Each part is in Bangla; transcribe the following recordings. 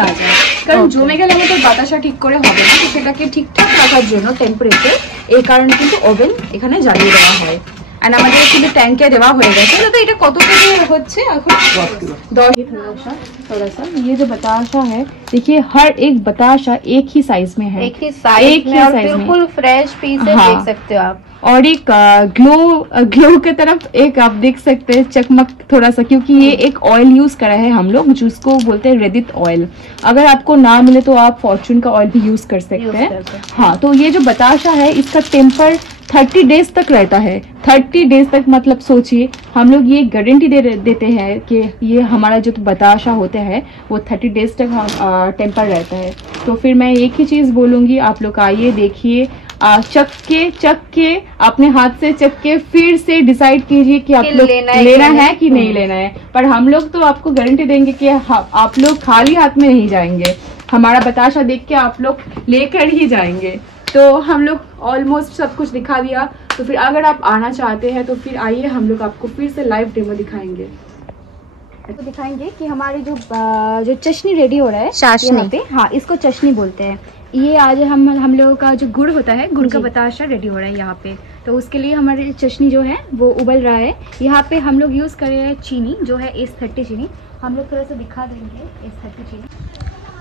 না যায়, কারণ জমে গেলে আমাদের বাতাসা ঠিক করে হবে না। তো সেটাকে ঠিকঠাক রাখার জন্য টেম্পারেচার, এই কারণে কিন্তু ওভেন এখানে জ্বালিয়ে দেওয়া হয়। एंड हमारे কিন্তু ট্যাঙ্কে দেওয়া হয়ে গেছে। তো এটা কত কেজি হচ্ছে এখন? 10 किलो। थोड़ा सा ये जो बताशा है, देखिए हर एक बताशा एक ही साइज में है, एक ही साइज में और बिल्कुल फ्रेश पीस है, देख सकते हो आप। और एक ग्लो की तरफ एक आप देख सकते हैं चकमक थोड़ा सा, क्योंकि ये एक ऑयल यूज करा है हम लोग जिसको बोलते हैं रेडित ऑयल। अगर आपको ना मिले तो आप फॉर्चून का ऑयल भी यूज कर सकते हैं। हाँ, तो ये जो बताशा है इसका टेम्पर 30 डेज तक रहता है। 30 डेज तक मतलब सोचिए, हम लोग ये गारंटी देते हैं कि ये हमारा जो बताशा होता है वो 30 डेज तक टेम्पर रहता है। तो फिर मैं एक ही चीज़ बोलूँगी, आप लोग आइए देखिए, चख के अपने हाथ से चख के फिर से डिसाइड कीजिए कि आप लोग लेना है कि नहीं लेना है। पर हम लोग तो आपको गारंटी देंगे कि आप लोग खाली हाथ में नहीं जाएंगे, हमारा बताशा देख के आप लोग लेकर ही जाएंगे। तो हम लोग ऑलमोस्ट सब कुछ दिखा दिया। तो फिर अगर आप आना चाहते हैं तो फिर आइए, हम लोग आपको फिर से लाइव डेमो दिखाएंगे। तो दिखाएंगे कि हमारे जो चशनी रेडी हो रहा है, चाशनी पे, हाँ इसको चशनी बोलते हैं। ये आज हम लोगों का जो गुड़ होता है, गुड़ का बताशा रेडी हो रहा है यहाँ पे। तो उसके लिए हमारे चशनी जो है वो उबल रहा है। यहाँ पे हम लोग यूज़ कर रहे हैं चीनी, जो है S30 चीनी। हम लोग थोड़ा सा दिखा देंगे S30 चीनी।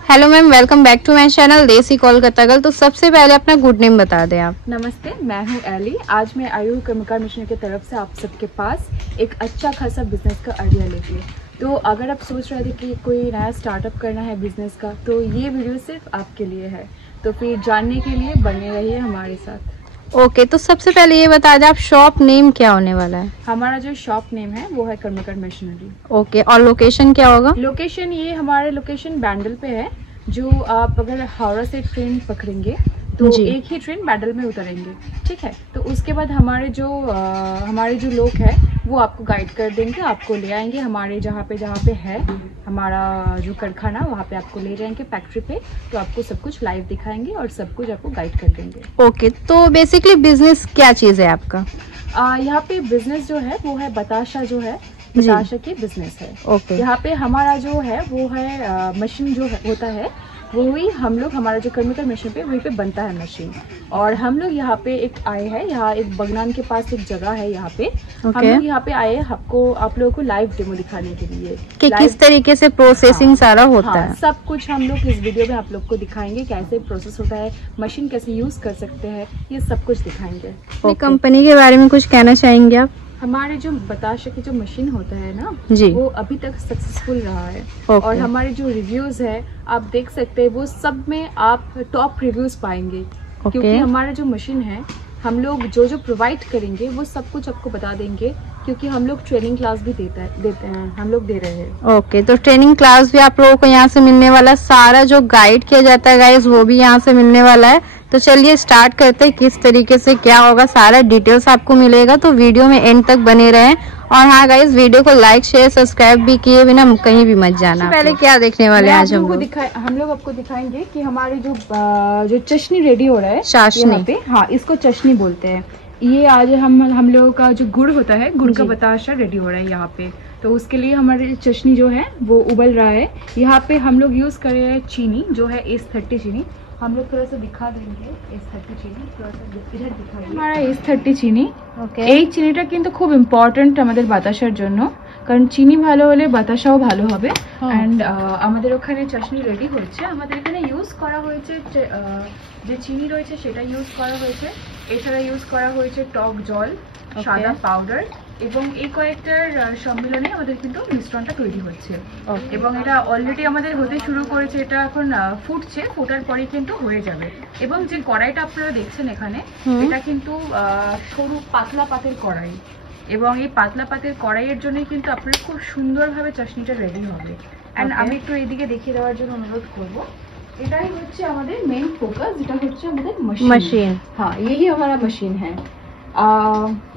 Hello ma'am, welcome back to my channel desi Kolkata girl. तो सबसे पहले अपना गुड नेम बता दें आप। नमस्ते, मैं हूँ एली। आज मैं आई हूँ कर्मकार मिशन की तरफ से आप सबके पास एक अच्छा खासा बिजनेस का आइडिया लेके। तो अगर आप सोच रहे थे कि कोई नया स्टार्टअप करना है बिजनेस का, तो ये वीडियो सिर्फ आपके लिए है। तो फिर जानने के लिए बने रहिए हमारे साथ। ओके, तो सबसे पहले ये बता दें आप शॉप नेम क्या होने वाला है? हमारा जो शॉप नेम है वो है कर्मकार मशीनरी। ओके, और लोकेशन क्या होगा? लोकेशन ये हमारे लोकेशन बैंडल पे है। जो आप अगर हावड़ा से ट्रेन पकड़ेंगे तो एक ही ट्रेन बैंडल में उतरेंगे, ठीक है। तो उसके बाद हमारे जो लोग हैं वो आपको गाइड कर देंगे, आपको ले आएंगे हमारे जहाँ पे है हमारा जो कारखाना, वहाँ पे आपको ले जाएंगे फैक्ट्री पे। तो आपको सब कुछ लाइव दिखाएंगे और सब कुछ आपको गाइड कर देंगे। ओके, तो बेसिकली बिजनेस क्या चीज़ है आपका? यहाँ पे बिजनेस जो है वो है बताशा, जो है बताशा की बिजनेस है। ओके, यहाँ पे हमारा जो है वो है मशीन जो होता है वही हम लोग, हमारा जो कर्मकार मशीन पे वहीं पे बनता है मशीन। और हम लोग यहाँ पे एक आए हैं, यहाँ एक बगनान के पास एक जगह है, यहाँ पे हम लोग यहाँ पे आए आपको आप लोगों को लाइव डेमो दिखाने के लिए कि किस तरीके से प्रोसेसिंग सारा होता है। सब कुछ हम लोग इस वीडियो में आप लोग को दिखाएंगे, कैसे प्रोसेस होता है, मशीन कैसे यूज कर सकते हैं, ये सब कुछ दिखाएंगे। कंपनी के बारे में कुछ कहना चाहेंगे आप? हमारे जो बताशा की जो मशीन होता है ना जी, वो अभी तक सक्सेसफुल रहा है। और हमारे जो रिव्यूज है आप देख सकते हैं, वो सब में आप टॉप रिव्यूज पाएंगे। क्योंकि हमारा जो मशीन है, हम लोग जो प्रोवाइड करेंगे वो सब कुछ आपको बता देंगे, क्योंकि हम लोग ट्रेनिंग क्लास भी देते हैं, हम लोग दे रहे हैं। ओके, तो ट्रेनिंग क्लास भी आप लोगों को यहाँ से मिलने वाला है, सारा जो गाइड किया जाता है गाइस वो भी यहाँ से मिलने वाला है। तो चलिए स्टार्ट करते हैं, किस तरीके से क्या होगा सारा डिटेल्स आपको मिलेगा। तो वीडियो में एंड तक बने रहें। और हाँ गाइस, वीडियो को लाइक शेयर सब्सक्राइब भी किए बिना कहीं भी मत जाना। पहले क्या देखने वाले आज हम लोग आपको दिखाएंगे कि हमारे जो चशनी रेडी हो रहा है, चाशनी पे, हाँ इसको चशनी बोलते हैं। ये आज हम लोगों का जो गुड़ होता है, गुड़ का बताशा रेडी हो रहा है यहाँ पे। तो उसके लिए हमारे चशनी जो है वो उबल रहा है। यहाँ पे हम लोग यूज कर रहे हैं चीनी, जो है S30 चीनी। हम लोग थोड़ा सा दिखा देंगे S30 চিনি, थोड़ा सा इधर दिखाइए हमारा S30 চিনি। এই চিনিটা কিন্তু খুব ইম্পর্টেন্ট আমাদের বাতাসার জন্য, কারণ চিনি ভালো হলে বাতাসাও ভালো হবে। এন্ড আমাদের ওখানে চাশনি রেডি হচ্ছে, আমাদের এখানে ইউজ করা হয়েছে যে চিনি রয়েছে সেটা ইউজ করা হয়েছে। এছাড়া ইউজ করা হয়েছে টক জল, সাদা পাউডার এবং এই কয়েকটার সম্মিলনে আমাদের কিন্তু মিশ্রণটা তৈরি হচ্ছে। এবং এটা অলরেডি আমাদের হতে শুরু করেছে, এটা এখন ফুটছে, ফোটার পরে কিন্তু হয়ে যাবে। এবং যে কড়াইটা আপনারা দেখছেন এখানে, এটা কিন্তু সরু পাতলা পাতের কড়াই। এবং এই পাতলা পাতের কড়াইয়ের জন্যই কিন্তু আপনারা খুব সুন্দরভাবে চাশনিটা রেডি হবে। এন্ড আমি একটু এইদিকে দেখিয়ে দেওয়ার জন্য অনুরোধ করব। এটাই হচ্ছে আমাদের মেইন ফোকাস, যেটা হচ্ছে আমাদের মশিন। হ্যাঁ, यही हमारा मशीन है।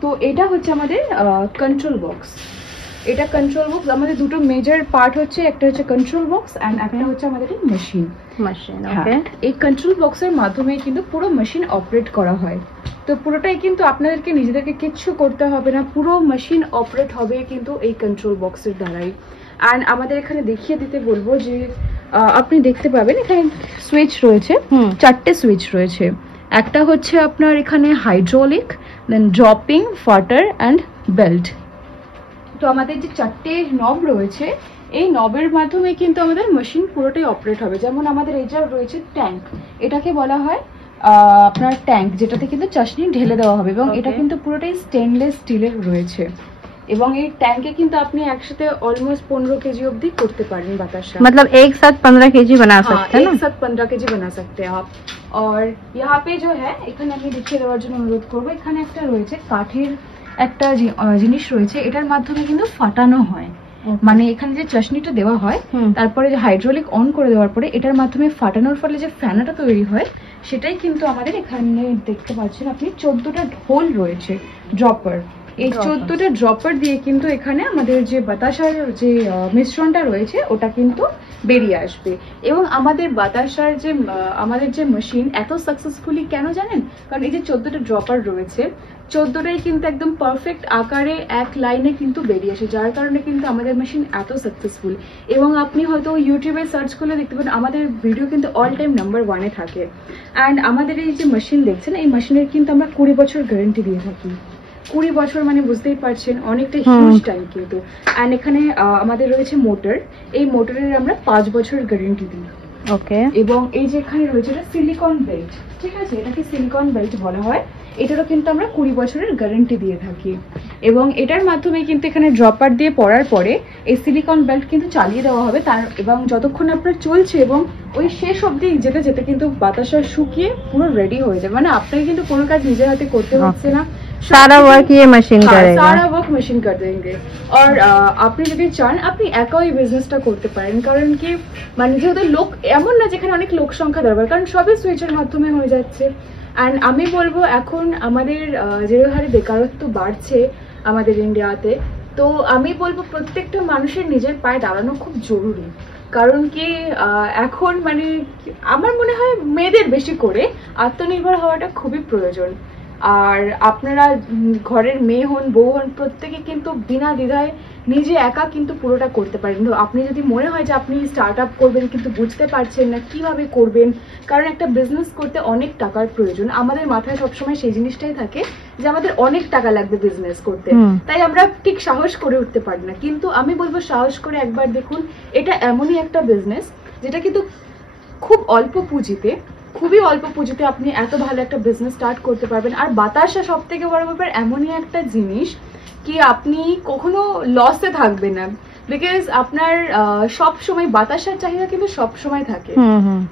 তো এটা হচ্ছে আমাদের কন্ট্রোল বক্স। এটা কন্ট্রোল বক্স, আমাদের দুটো মেজর পার্ট হচ্ছে, একটা হচ্ছে কন্ট্রোল বক্স এন্ড একটা হচ্ছে আমাদের মেশিন। ওকে, এই কন্ট্রোল বক্সের মাধ্যমে কিন্তু পুরো মেশিন অপারেট করা হয়। তো পুরোটাই কিন্তু আপনাদেরকে নিজেদেরকে কিচ্ছু করতে হবে না, পুরো মেশিন অপারেট হবে কিন্তু এই কন্ট্রোল বক্সের দ্বারাই। এন্ড আমাদের এখানে দেখিয়ে দিতে বলবো যে আপনি দেখতে পাবেন এখানে সুইচ রয়েছে, 4টে সুইচ রয়েছে। একটা হচ্ছে আপনার এখানে হাইড্রোলিক, দেন ড্রপিং, ফাটার অ্যান্ড বেল্ট। তো আমাদের যে 4টে নব রয়েছে, এই নবের মাধ্যমে কিন্তু আমাদের মেশিন পুরোটাই অপারেট হবে। যেমন আমাদের এই যা রয়েছে ট্যাঙ্ক, এটাকে বলা হয় আপনার ট্যাঙ্ক, যেটাতে কিন্তু চাশনি ঢেলে দেওয়া হবে, এবং এটা কিন্তু পুরোটাই স্টেনলেস স্টিলের রয়েছে। এবং এই ট্যাঙ্কে কিন্তু আপনি একসাথে অলমোস্ট 15 केजी অবধি করতে পারেন বাতাসা। मतलब एक साथ 15 केजी बना सकते हैं ना? एक साथ 15 केजी बना सकते हैं आप। और यहाँ पे जो है এখানে আমি দেখিয়ে দেওয়ার জন্য অনুরোধ করবো, এখানে একটা রয়েছে কাঠের একটা জিনিস রয়েছে, এটার মাধ্যমে কিন্তু ফাটানো হয়। মানে এখানে যে চাশনিটা দেওয়া হয়, তারপরে যে হাইড্রোলিক অন করে দেওয়ার পরে এটার মাধ্যমে ফাটানোর ফলে যে ফ্যানাটা তৈরি হয়, সেটাই কিন্তু আমাদের এখানে দেখতে পাচ্ছেন আপনি 14টা হোল রয়েছে ড্রপার। এই 14টা ড্রপার দিয়ে কিন্তু এখানে আমাদের যে বাতাসার যে মিশ্রণটা রয়েছে ওটা কিন্তু বেরিয়ে আসবে। এবং আমাদের বাতাসার যে আমাদের যে মেশিন এত সাকসেসফুলি কেন জানেন? কারণ এই যে 14টা ড্রপার রয়েছে, 14টাই কিন্তু একদম পারফেক্ট আকারে এক লাইনে কিন্তু বেরিয়ে আসে, যার কারণে কিন্তু আমাদের মেশিন এত সাকসেসফুল। এবং আপনি হয়তো ইউটিউবে সার্চ করলে দেখতে পাবেন আমাদের ভিডিও কিন্তু অল টাইম নাম্বার 1-এ থাকে। অ্যান্ড আমাদের এই যে মেশিন দেখছেন, এই মেশিনের কিন্তু আমরা 20 বছর গ্যারেন্টি দিয়ে থাকি। 20 বছর মানে বুঝতেই পারছেন অনেকটা হিউজ টাইম কিন্তু। অ্যান্ড এখানে আমাদের রয়েছে মোটর, এই মোটরের আমরা 5 বছর গ্যারেন্টি দিই। ওকে। এবং এই যে এখানে রয়েছে এটা সিলিকন বেল্ট, ঠিক আছে, এটাকে সিলিকন বেল্ট বলা হয়। এটারও কিন্তু আমরা 20 বছরের গ্যারেন্টি দিয়ে থাকি। এবং এটার মাধ্যমে কিন্তু এখানে ড্রপার দিয়ে পড়ার পরে এই সিলিকন বেল্ট কিন্তু চালিয়ে দেওয়া হবে তার, এবং যতক্ষণ আপনার চলছে এবং ওই শেষ অবধি যেতে যেতে কিন্তু বাতাসা শুকিয়ে পুরো রেডি হয়ে যাবে। মানে আপনাকে কিন্তু কোনো কাজ নিজের হাতে করতে হচ্ছে না, सारा वर्क ये मशीन करेगा। सारा वर्क मशीन कर देंगे। और আপনি যদি চান আপনি একাও এই বিজনেসটা করতে পারেন, কারণ কি মানে যেহেতু লোক এমন না যেখানে অনেক লোক সংখ্যা দরকার, কারণ সবই সুইচের মাধ্যমে হয়ে যাচ্ছে। অ্যান্ড আমি বলবো এখন আমাদের যে হারে বেকারত্ব বাড়ছে আমাদের ইন্ডিয়াতে, তো আমি বলবো প্রত্যেকটা মানুষের নিজের পায়ে দাঁড়ানো খুব জরুরি। কারণ কি এখন মানে আমার মনে হয় মেয়েদের বেশি করে আত্মনির্ভর হওয়াটা খুবই প্রয়োজন। আর আপনারা ঘরের মেয়ে হন, বউ হন, প্রত্যেকে কিন্তু বিনা দ্বিধায় নিজে একা কিন্তু পুরোটা করতে পারেন। তো আপনি যদি মনে হয় যে আপনি স্টার্ট আপ করবেন কিন্তু বুঝতে পারছেন না কিভাবে করবেন, কারণ একটা বিজনেস করতে অনেক টাকার প্রয়োজন, আমাদের মাথায় সবসময় সেই জিনিসটাই থাকে যে আমাদের অনেক টাকা লাগবে বিজনেস করতে, তাই আমরা ঠিক সাহস করে উঠতে পারি না। কিন্তু আমি বলবো সাহস করে একবার দেখুন, এটা এমনই একটা বিজনেস যেটা কিন্তু খুব অল্প পুঁজিতে, খুবই অল্প পুঁজিতে আপনি এত ভালো একটা বিজনেস স্টার্ট করতে পারবেন। আর বাতাসা সব থেকে বড় ব্যাপার, এমনই একটা জিনিস কি আপনি কখনো লসে থাকবেন না, বিকজ আপনার সব সময় বাতাসার চাহিদা কিন্তু সব সময় থাকে।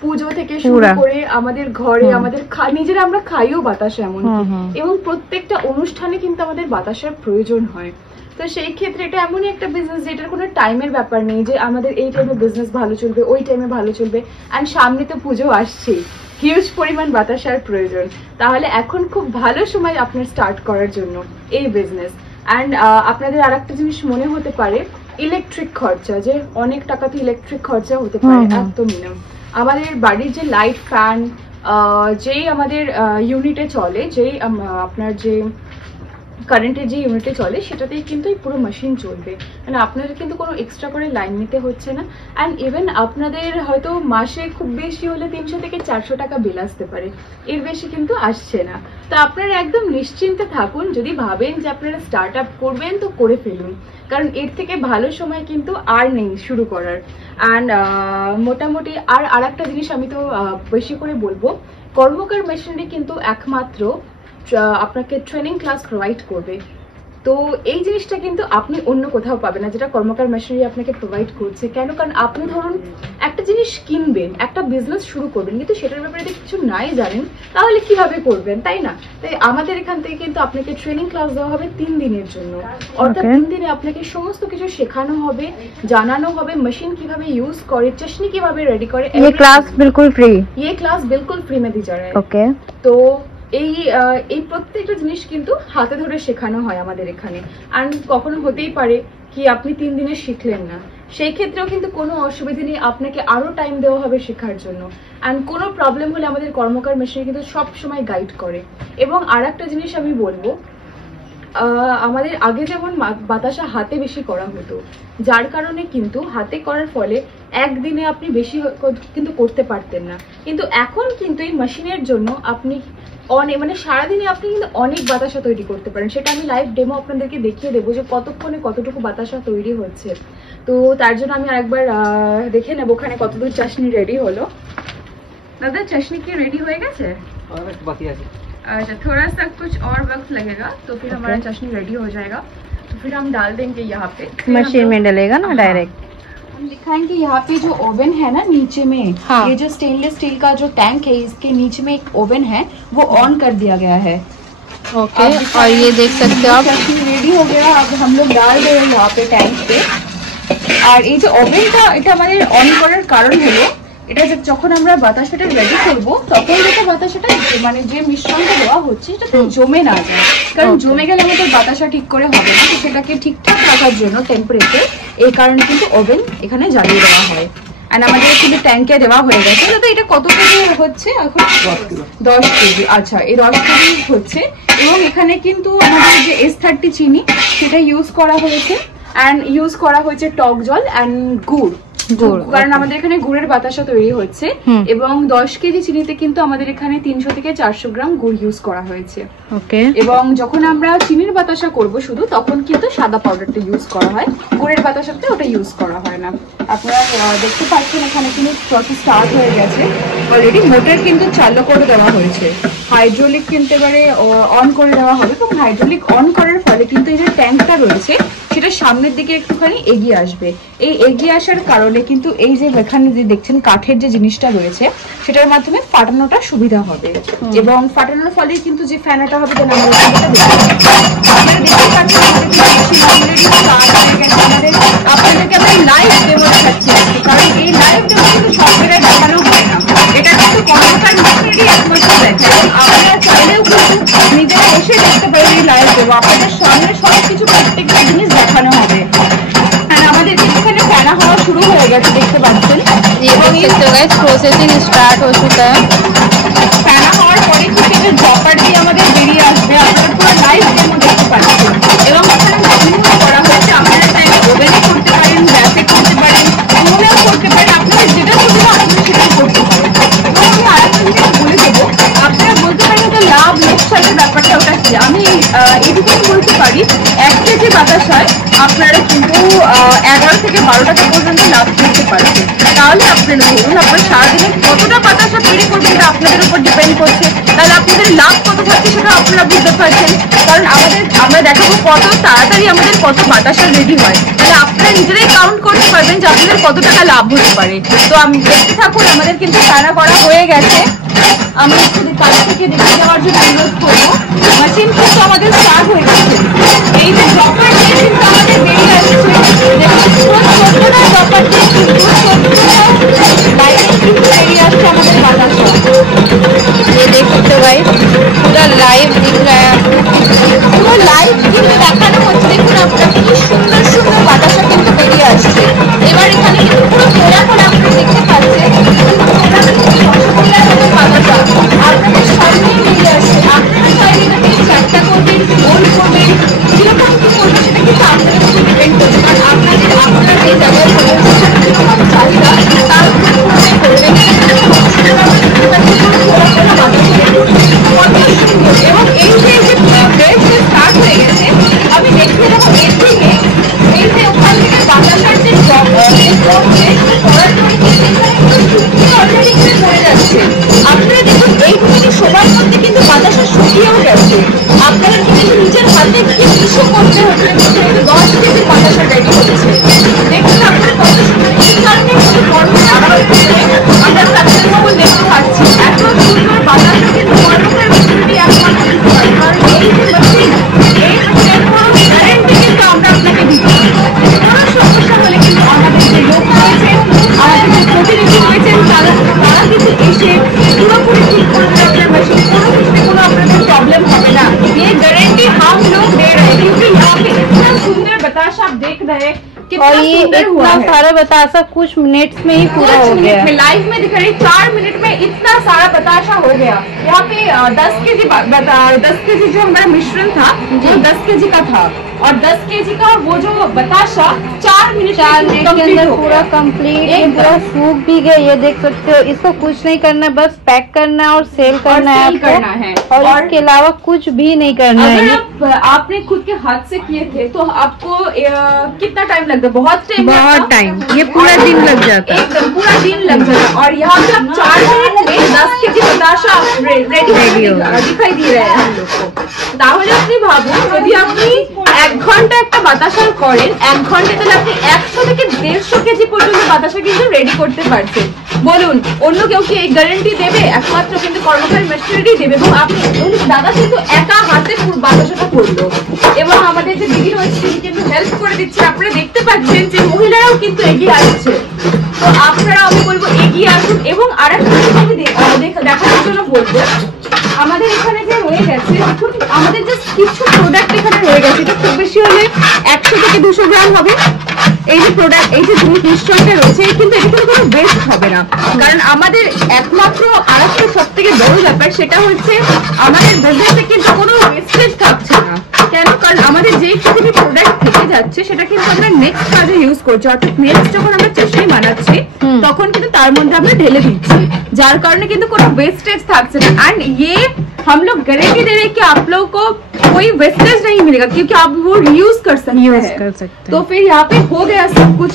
পুজো থেকে শুরু করে আমাদের ঘরে আমাদের নিজেরা আমরা খাইও বাতাসা এমনকি, এবং প্রত্যেকটা অনুষ্ঠানে কিন্তু আমাদের বাতাসার প্রয়োজন হয়। তো সেই ক্ষেত্রে এটা এমনই একটা বিজনেস যেটার কোনো টাইমের ব্যাপার নেই যে আমাদের এই টাইমে বিজনেস ভালো চলবে, ওই টাইমে ভালো চলবে। অ্যান্ড সামনে তো পুজো আসছেই, হিউজ পরিমাণ বাতাসার প্রয়োজন, তাহলে এখন খুব ভালো সময় আপনার স্টার্ট করার জন্য এই বিজনেস। অ্যান্ড আপনাদের আর একটা জিনিস মনে হতে পারে, ইলেকট্রিক খরচা, যে অনেক টাকাতে ইলেকট্রিক খরচা হতে পারে, একদমই না। আমাদের বাড়ির যে লাইট, ফ্যান, যেই আমাদের ইউনিটে চলে, যেই আপনার যে কারেন্টের যে ইউনিটে চলে, সেটাতেই কিন্তু এই পুরো মেশিন চলবে। মানে আপনাদের কিন্তু কোনো এক্সট্রা করে লাইন নিতে হচ্ছে না। অ্যান্ড ইভেন আপনাদের হয়তো মাসে খুব বেশি হলে 300 থেকে 400 টাকা বিল আসতে পারে, এর বেশি কিন্তু আসছে না। তো আপনারা একদম নিশ্চিন্তে থাকুন, যদি ভাবেন যে আপনারা স্টার্ট আপ করবেন তো করে ফেলুন, কারণ এর থেকে ভালো সময় কিন্তু আর নেই শুরু করার। অ্যান্ড মোটামুটি আর একটা জিনিস আমি তো বেশি করে বলবো, কর্মকার মেশিনারি কিন্তু একমাত্র আপনাকে ট্রেনিং ক্লাস প্রোভাইড করবে। তো এই জিনিসটা কিন্তু আপনি অন্য কোথাও পাবেন না, যেটা কর্মকার মেশিনারি আপনাকে প্রোভাইড করছে। কেন? কারণ আপনি ধরুন একটা জিনিস কিনবেন, একটা বিজনেস শুরু করবেন, কিন্তু সেটার ব্যাপারে যদি কিছু নাই জানেন তাহলে কিভাবে করবেন, তাই না? তাই আমাদের এখান থেকে কিন্তু আপনাকে ট্রেনিং ক্লাস দেওয়া হবে 3 দিনের জন্য। অর্থাৎ 3 দিনে আপনাকে সমস্ত কিছু শেখানো হবে, জানানো হবে, মেশিন কিভাবে ইউজ করে, চাশনি কিভাবে রেডি করে। ये क्लास बिल्कुल फ्री, ये क्लास बिल्कुल फ्री में दी जा रहा है। ओके। तो এই প্রত্যেকটা জিনিস কিন্তু হাতে ধরে শেখানো হয় আমাদের এখানে। অ্যান্ড কখনো হতেই পারে কি আপনি 3 দিনে শিখলেন না, সেই ক্ষেত্রেও কিন্তু কোনো অসুবিধা নেই, আপনাকে আরো টাইম দেওয়া হবে শেখার জন্য। অ্যান্ড কোনো প্রবলেম হলে আমাদের কর্মকার মেশিন কিন্তু সব সময় গাইড করে। এবং আর একটা জিনিস আমি বলবো, আমাদের আগে যেমন বাতাসা হাতে বেশি করা হতো, যার কারণে কিন্তু হাতে করার ফলে একদিনে আপনি বেশি কিন্তু করতে পারতেন না। কিন্তু এখন কিন্তু এই মেশিনের জন্য আপনি অনেক মানে সারাদিনে আপনি কিন্তু অনেক বাতাসা তৈরি করতে পারেন। সেটা আমি লাইভ ডেমো আপনাদেরকে দেখিয়ে দেবো যে কতক্ষণে কতটুকু বাতাসা তৈরি হচ্ছে। তো তার জন্য আমি আরেকবার দেখে নেবো ওখানে কতদূর চাশনি রেডি হলো। दादा चशनी की रेडी हो गया है? बाकी है। अच्छा, थोड़ा सा कुछ और वक्त लगेगा तो फिर हमारा चशनी रेडी हो जाएगा। तो फिर हम डाल देंगे यहाँ पे, मशीन में डलेगा ना डायरेक्ट। हम दिखाएंगे यहाँ पे जो ओवन है ना नीचे में, हाँ। ये जो स्टेनलेस स्टील का जो टैंक है इसके नीचे में एक ओवन है, वो ऑन कर दिया गया है। ओके, और ये देख सकते हो आप चशनी रेडी हो गया। अब हम लोग डाल रहे हैं यहाँ पे टैंक पे। और ये जो ओवनটা এটা আমাদের অন করার কারণ হলো এটা যখন আমরা বাতাসাটা রেডি করব তখন যেটা বাতাসাটা মানে যে মিশ্রণটা দেওয়া হচ্ছে সেটা জমে না যায়, কারণ জমে গেলে আমাদের বাতাসা ঠিক করে হবে না। তো সেটাকে ঠিকঠাক রাখার জন্য টেম্পারেচার এই কারণে কিন্তু ওভেন এখানে জ্বালিয়ে দেওয়া হয়। আর আমাদের কিন্তু ট্যাঙ্কে দেওয়া হয়ে গেছে। তো এটা কত কেজি হচ্ছে এখন? 10 কেজি। আচ্ছা, এই 10 কেজি হচ্ছে। এবং এখানে কিন্তু আমাদের যে S30 চিনি সেটা ইউজ করা হয়েছে, অ্যান্ড ইউজ করা হয়েছে টক জল অ্যান্ড গুড়, কারণ আমাদের এখানে গুড়ের বাতাসা তৈরি হচ্ছে। এবং 10 কেজি চিনিতে কিন্তু আমাদের এখানে 300 থেকে 400 গ্রাম গুড় ইউজ করা হয়েছে। ওকে, এবং যখন আমরা চিনির বাতাসা করব শুধু তখন কিন্তু সাদা পাউডারটা ইউজ করা হয়, গুড়ের বাতাসাতে ওটা ইউজ করা হয় না। আপনারা দেখতে পাচ্ছেন এখানে কিন্তু প্রসেস স্টার্ট হয়ে গেছে অলরেডি। মোটর কিন্তু চালু করে দেওয়া হয়েছে, হাইড্রোলিক কিন্তু এবারে অন করে দেওয়া হবে। এবং হাইড্রোলিক অন করার ফলে কিন্তু এই যে ট্যাঙ্কটা রয়েছে সেটা সামনের দিকে একটুখানি এগিয়ে আসবে। এই এগিয়ে আসার কারণে কিন্তু এই যে এখানে যে দেখছেন কাঠের যে জিনিসটা রয়েছে সেটার মাধ্যমে ফাটানোটা সুবিধা হবে। এবং ফাটানোর ফলে কিন্তু যে ফ্যানাটা হবে যেন আপনাদেরকে আমরা লাইভ ডেমো দেখাচ্ছি, কারণ এই লাইভ ডেমো কিন্তু সব জায়গায় দেখানো হয় না। এটা কিন্তু কম্পিউটার মেশিনেরই একমাত্র দেখে। আপনারা চাইলেও কিন্তু নিজেরা এসে দেখতে পারেন এই লাইভ ডেমো। আপনাদের সামনে সবকিছু প্রত্যেকটা জিনিস দেখানো হবে। আর আমাদের এখানে ফেনা হওয়া শুরু হয়ে গেছে দেখতে পাচ্ছেন। এবং প্রসেসিং স্টার্ট হয়ে চুকা है। ফেনা হওয়ার পরে থেকে যে ড্রপার দিয়ে আমাদের বেরিয়ে আসবে, আপনারা পুরো লাইভ ডেমো দেখতে পাচ্ছেন। এবং এখানে মেনু করা হয়েছে, আপনারা চাইলে ওভেনে করতে পারেন, গ্যাসে করতে পারেন, উনুনেও করতে পারেন, আপনারা যেটা সুবিধা আপনারা সেটাই করতে পারেন। এবং আমি আরেকটা জিনিস বলে দেবো, আপনারা বলতে পারেন যে লাভ লোকসানের ব্যাপারটা ওটা কি। আমি এটুকুই বলতে পারি 1 কেজি বাতাসায় আপনারা কিন্তু 11 থেকে 12 টাকা পর্যন্ত লাভ করতে পারবেন। তাহলে আপনারা ধরুন আপনারা সারাদিনে কতটা বাতাসা তৈরি করবেন এটা আপনাদের উপর ডিপেন্ড করছে। তাহলে আপনাদের লাভ কত থাকছে সেটা আপনারা বুঝতে পারছেন, কারণ আমরা দেখাবো কত তাড়াতাড়ি আমাদের কত বাতাসা রেডি হয়। তাহলে আপনারা নিজেরাই কাউন্ট করতে পারবেন যে আপনাদের কত টাকা লাভ হতে পারে। তো আমি দেখতে থাকুন, আমাদের কিন্তু রান্না করা হয়ে গেছে। আমি একটু কাছ থেকে দেখে যাওয়ার জন্য অনুরোধ করবো। মেশিন কিন্তু আমাদের স্টার্ট হয়ে গেছে। এই যে ড্রপার দিয়ে কিন্তু আমাদের বেরিয়ে আসছে, ড্রপার দিয়ে কিন্তু বাইরে কিন্তু বেরিয়ে আসছে আমাদের বাতাসা। ये देख सकते हो भाई, पूरा लाइव दिख रहा है, পুরো লাইভ কিন্তু দেখানো হচ্ছে। দেখুন আপনারা কি সুন্দর সুন্দর বাতাসা কিন্তু বেরিয়ে আসছে। এবার এখানে কিন্তু পুরো ঘোরা করে আপনারা দেখতে পাচ্ছেন বাতাসা আপনাদের সামনেই বেরিয়ে আসছে। আপনারা চাইলে এটাকে চারটা করবেন, গোল করবেন, কিরকম কি করবেন সেটা কিন্তু আপনাদের উপর ডিপেন্ড করবে। কারণ আপনারা যে জায়গায় করবেন কিরকম চাহিদা তার উপর করবেন। এবং এই যে ব্রেড যে স্টার্ট হয়ে গেছে, আমি দেখিয়ে দেবো এর থেকে এই যে ওখান থেকে বাতাসার যে অলরেডি কিন্তু পড়ে যাচ্ছে। আপনারা দেখুন এইটুকু সময়ের মধ্যে কিন্তু বাতাসা শুকিয়েও গেছে। আপনারা কিন্তু নিজের হাতে গিয়ে কিছু করতে হচ্ছে, 10 কেজি বাতাসা রেডি হচ্ছে। দেখুন আপনারা কত সুন্দর এই কারণে কিন্তু গরমে আমরা সাকসেসফুল দেখতে পাচ্ছি। এত সুন্দর বাতাসা কিন্তু গরমের ভিতরে একমাত্র দিতে পারি, কারণ এই যে মেশিন এই মেশিনের কোনো গ্যারেন্টি কিন্তু আমরা আপনাকে দিতে পারি। কোনো সমস্যা হলে কিন্তু আমাদের যে লোক রয়েছে, আমাদের যে প্রতিনিধি রয়েছেন তারা কিন্তু এসে পুরোপুরি ঠিক করবে আপনার মেশিন। কোনো কিছুতে কোনো আপনাদের प्रॉब्लम হবে না। ये गारंटी हम लोग दे रहे हैं, क्योंकि यहाँ पे इतना सुंदर बताशा आप देख रहे हैं। और ये इतना सारा बताशा कुछ मिनट्स में ही पूरा हो गया। लाइव में दिखा रही 4 मिनट में इतना सारा बताशा हो गया। यहाँ पे 10 केजी जो हमारा मिश्रण था वो 10 केजी का था और 10 केजी का वो जो बताशा 4 मिनट के अंदर पूरा कंप्लीट, ये पूरा सूख भी गया। ये देख सकते हो, इसको कुछ नहीं करना, बस पैक करना है और सेल करना है आपको, और इसके अलावा कुछ भी नहीं करना है। अगर आपने खुद के हाथ से किए थे तो आपको कितना टाइम लगता? बहुत टाइम, ये पूरा दिन लग जाता है, एकदम पूरा दिन लग जाता। और यहाँ पे आप 4 मिनट में 10 केजी बताशा रेडी दिखाई दे रहे हैं हम लोग को। তাহলে আপনি ভাবুন, যদি আপনি 1 ঘন্টা একটা বাতাসা করেন, 1 ঘন্টায় তাহলে আপনি 100 থেকে 150 কেজি পর্যন্ত বাতাসা কিন্তু রেডি করতে পারছেন। বলুন অন্য কেউ কি এই গ্যারান্টি দেবে? একমাত্র কিন্তু কর্মচারী মেশিনারি দেবে। এবং আপনি দাদা কিন্তু একা হাতে বাতাসাটা করলো এবং আমাদের যে দিদি রয়েছে তিনি কিন্তু হেল্প করে দিচ্ছে। আপনারা দেখতে পাচ্ছেন যে মহিলারাও কিন্তু এগিয়ে আসছে। তো আপনারা আমি বলবো এগিয়ে আসুন। এবং আরেকটা আমি দেখানোর জন্য বলবো, আমাদের এখানে যে রয়ে গেছে, আমাদের যে কিছু প্রোডাক্ট এখানে রয়ে গেছে, এটা খুব বেশি হলে 100 থেকে 200 গ্রাম হবে। এই যে প্রোডাক্ট, এই যে মিশ্রণটা রয়েছে কিন্তু এটা কোনো ওয়েস্ট হবে না। কারণ আমাদের একমাত্র আরেকটা সব থেকে বড় ব্যাপার সেটা হচ্ছে আমাদের বিজনেসে কিন্তু কোনো ওয়েস্টেজ থাকছে না। কেন? কারণ আমাদের যে কিছু প্রোডাক্ট থেকে যাচ্ছে সেটা কিন্তু আমরা নেক্সট কাজে ইউজ করছি। অর্থাৎ নেক্সট যখন আমরা চাশনি বানাচ্ছি তখন কিন্তু তার মধ্যে আমরা ঢেলে দিচ্ছি, যার কারণে কিন্তু কোনো वेस्टेज থাকছে না। एंड ये हम लोग गारंटी दे रहे हैं कि आप लोगों को कोई वेस्टेज नहीं मिलेगा क्योंकि आप वो यूज कर सकते हैं। तो फिर यहाँ पे हो गया सब कुछ।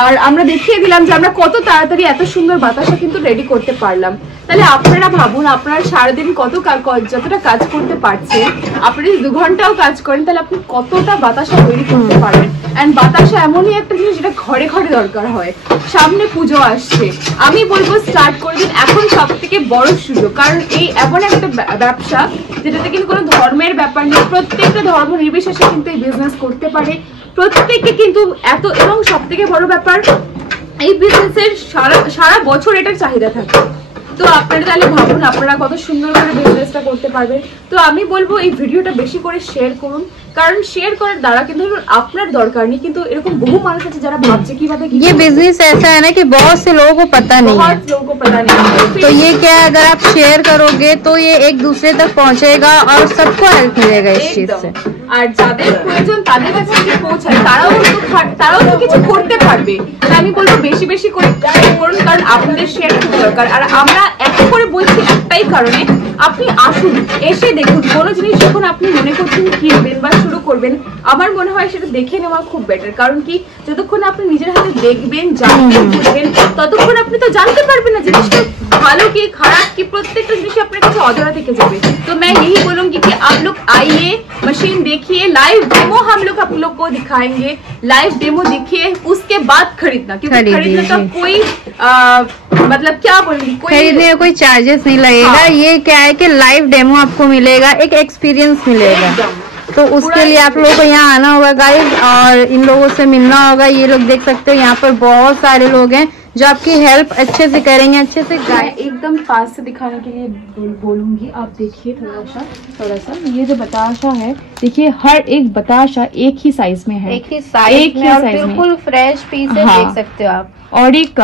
আর আমরা দেখিয়ে দিলাম যে আমরা কত তাড়াতাড়ি এত সুন্দর বাতাসা কিন্তু রেডি করতে পারলাম। তাহলে আপনারা ভাবুন, আপনারা সারাদিন যতটা কাজ করতে পারছেন, আপনি 2 ঘন্টাও কাজ করেন তাহলে আপনি কতটা বাতাসা তৈরি করতে পারবেন। এন্ড বাতাসা এমনই একটা জিনিস যেটা ঘরে ঘরে দরকার হয়। সামনে পুজো আসছে, আমি বলবো স্টার্ট করে দিন, এখন সব থেকে বড় সুযোগ। কারণ এই এমন একটা ব্যবসা যেটাতে কিন্তু কোনো ধর্মের ব্যাপার নেই, প্রত্যেকটা ধর্ম নির্বিশেষে কিন্তু এই বিজনেস করতে পারে প্রত্যেককে কিন্তু এত। এবং সব থেকে বড় ব্যাপার, এই বিজনেসের সারা বছর এটার চাহিদা থাকে। তো আপনারা তাহলে ভাবুন আপনারা কত সুন্দর করে বিজনেসটা করতে পারবেন। তো আমি বলবো এই ভিডিওটা বেশি করে শেয়ার করুন, কারণ শেয়ার করার দ্বারা কিন্তু আপনার দরকার নেই, কিন্তু এরকম বহু মানুষ আছে যারা ভাবছে কিভাবে ये बिजनेस ऐसा है ना कि बहुत से लोगों को पता नहीं है, बहुत लोगों को पता नहीं है। तो ये क्या है, अगर आप शेयर करोगे तो ये एक दूसरे तक पहुंचेगा और सबको हेल्प मिलेगा इस चीज से। আর যাদের প্রয়োজন তাদের কাছে পৌঁছায়, তারাও তো কিছু করতে পারবে। আমি বলবো বেশি বেশি করে শেয়ার করুন, কারণ আপনাদের শেয়ার খুব দরকার। আর আমরা এত করে বলছি একটাই কারণে, আপনি আসুন, এসে দেখুন। কোনো জিনিস যখন আপনি মনে করছেন কিনবেন বা শুরু করবেন, আমার মনে হয় সেটা দেখে নেওয়া খুব বেটার। কারণ কি, যতক্ষণ আপনি নিজের হাতে দেখবেন, জানবেন, বুঝবেন, ততক্ষণ আপনি তো জানতে পারবেন না জিনিসটা ভালো কি খারাপ কি, প্রত্যেকটা জিনিস আপনার কাছে অজানা থেকে যাবে। तो मैं यही बोलूंगी कि आप लोग आइए, मशीन देखिए, लाइव डेमो हम लोग आप लोग को दिखाएंगे, लाइव डेमो देखिए, उसके बाद खरीदना, क्योंकि खरीदने का कोई मतलब क्या बोलेंगे, खरीदने का कोई चार्जेस नहीं लगेगा। हाँ। ये क्या है कि लाइव डेमो आपको मिलेगा, एक एक्सपीरियंस मिलेगा। तो उसके लिए आप लोगों को यहाँ आना होगा गाइस, और इन लोगों से मिलना होगा। ये लोग देख सकते हो यहाँ पर बहुत सारे लोग हैं जो आपकी हेल्प अच्छे से करेंगे, अच्छे से एकदम पास से दिखाने के लिए बोलूंगी। आप देखिए थोड़ा सा ये जो बताशा है, देखिए हर एक बताशा एक ही साइज में है, एक ही साइज में, बिल्कुल फ्रेश पीस है। हाँ। देख सकते हो आप। और एक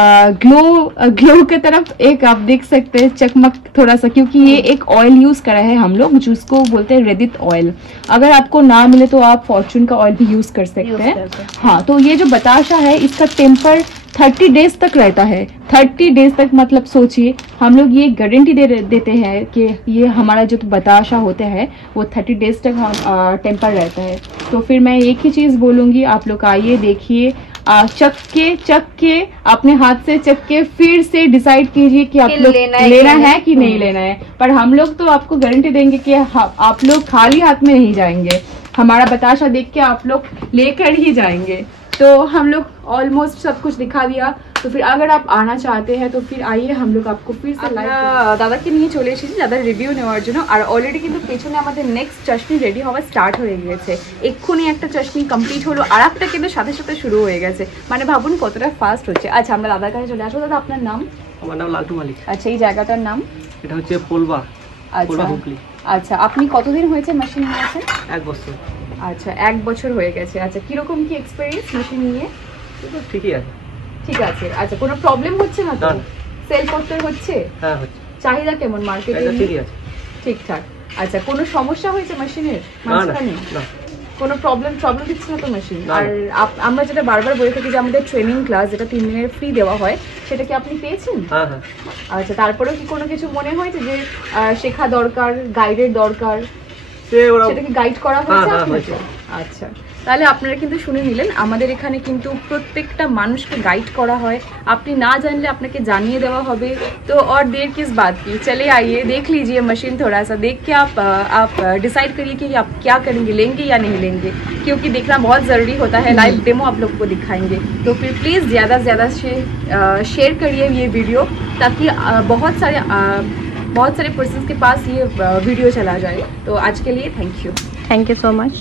ग्लो की तरफ एक आप देख सकते हैं चकमक थोड़ा सा, क्योंकि ये एक ऑयल यूज करा है हम लोग जिसको बोलते हैं रेदित ऑयल। अगर आपको ना मिले तो आप फॉर्चून का ऑयल भी यूज कर सकते हैं। हाँ, तो ये जो बताशा है इसका टेम्पर 30 डेज तक रहता है। 30 डेज तक मतलब सोचिए, हम लोग ये गारंटी देते हैं कि ये हमारा जो बताशा होता है वो 30 डेज तक टेम्पर रहता है। तो फिर मैं एक ही चीज़ बोलूँगी, आप लोग आइए, देखिए, चक के अपने हाथ से चक के फिर से डिसाइड कीजिए कि आप लोग लेना है कि नहीं लेना है। पर हम लोग तो आपको गारंटी देंगे कि आप लोग खाली हाथ में नहीं जाएंगे, हमारा बताशा देख के आप लोग लेकर ही जाएंगे। तो हम लोग ऑलमोस्ट सब कुछ दिखा दिया। तो फिर अगर आप आना चाहते हैं तो फिर आइए, हम लोग आपको फिर से দাদাকে নিয়ে চলে এসেছি দাদার রিভিউ নেওয়ার জন্য। আর অলরেডি কিন্তু পেছনে আমাদের নেক্সট চাশনি রেডি হওয়া স্টার্ট হয়ে গিয়েছে। এক্ষুনি একটা চাশনি কমপ্লিট হলো, আর একটা কিন্তু সাথে সাথে শুরু হয়ে গেছে। মানে ভাবুন কতটা ফাস্ট হচ্ছে। আচ্ছা, আমরা দাদার কাছে চলে আসবো। দাদা আপনার নাম? আমার নাম লালটু মালিক। আচ্ছা, এই জায়গাটার নাম? এটা হচ্ছে পোলবা। আচ্ছা আচ্ছা, আপনি কতদিন হয়েছে মেশিন নিয়েছেন? 1 বছর। আচ্ছা, 1 বছর হয়ে গেছে। আচ্ছা, কিরকম কি এক্সপিরিয়েন্স মেশিন নিয়ে? তো ঠিকই আছে। ঠিক আছে, আচ্ছা কোনো প্রবলেম হচ্ছে না তো? না। সেল করতে হচ্ছে? হ্যাঁ হচ্ছে। চাহিদা কেমন মার্কেটে? এটা ঠিকই আছে। ঠিকঠাক। আচ্ছা কোনো সমস্যা হয়েছে মেশিনের না না মাঝখানে? না। কোনো প্রবলেম দিচ্ছে না তো মেশিন? না, না। আর আমরা যেটা বারবার বলে থাকি যে আমাদের ট্রেনিং ক্লাস যেটা 3 দিনের ফ্রি দেওয়া হয়, সেটা কি আপনি পেয়েছেন? হ্যাঁ হ্যাঁ। আচ্ছা তারপরেও কি কোনো কিছু মনে হয়েছে যে শেখা দরকার, গাইডের দরকার, সে ওরা সেটা কি গাইড করা হয়েছে হ্যাঁ, আপনাকে? আচ্ছা তাহলে আপনারা কিন্তু শুনে নিলেন, আমাদের এখানে কিন্তু প্রত্যেকটা মানুষকে গাইড করা হয়, আপনি না জানলে আপনাকে জানিয়ে দেওয়া হবে। तो और देर किस बात की, चले आइए देख लीजिए मशीन, थोड़ा सा देख के आप डिसाइड करिए कि आप क्या करेंगे, लेंगे या नहीं लेंगे, क्योंकि देखना बहुत ज़रूरी होता है। लाइव डेमो आप लोग को दिखाएंगे, तो फिर प्लीज़ ज़्यादा से ज़्यादा शेयर करिए ये वीडियो, ताकि बहुत सारे पर्सन्स के पास ये वीडियो चला जाए। तो आज के लिए थैंक यू सो मच।